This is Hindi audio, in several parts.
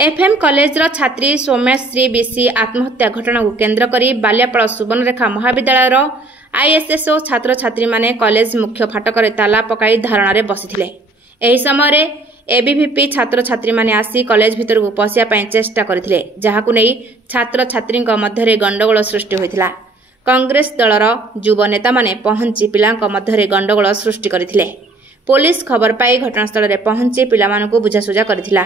एफएम कॉलेज छात्री सौम्यश्री बीसी आत्महत्या घटना को केन्द्र करी बालियापाल सुवर्णरेखा महाविद्यालय आईएसएसओ छात्र छात्री माने कॉलेज मुख्य फाटक ताला पकाई धारणा बसिथिले। एही समय एबीवीपी छात्र छात्री माने आसी कॉलेज भितर को पसिया पई चेष्टा करथिले, जाहाकु नै छात्र छात्री मध्य गंडगोल सृष्टि होइथिला। कांग्रेस दलर युव नेता माने पहुंची पिलांक मध्य गंडगोल सृष्टि करथिले। पुलिस खबर पाई घटनास्थल रे पहुंची पिलामानकु बुझासुझा करथिला।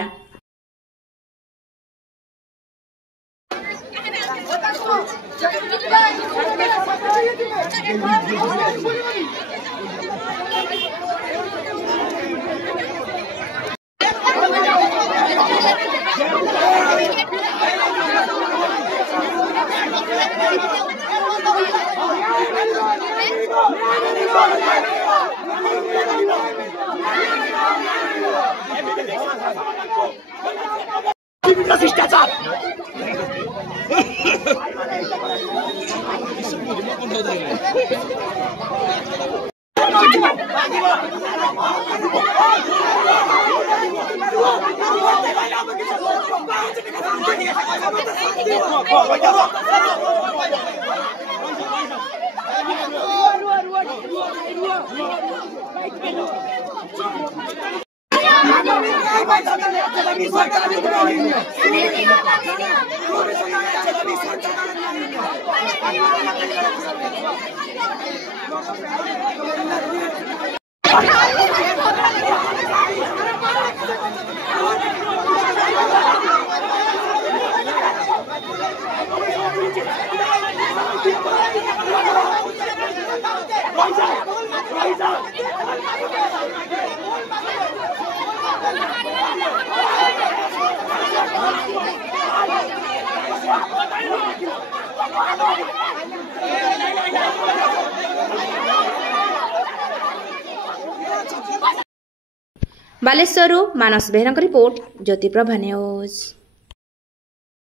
बालेश्वरु मानस बेहरा रिपोर्ट ज्योति प्रभा न्यूज।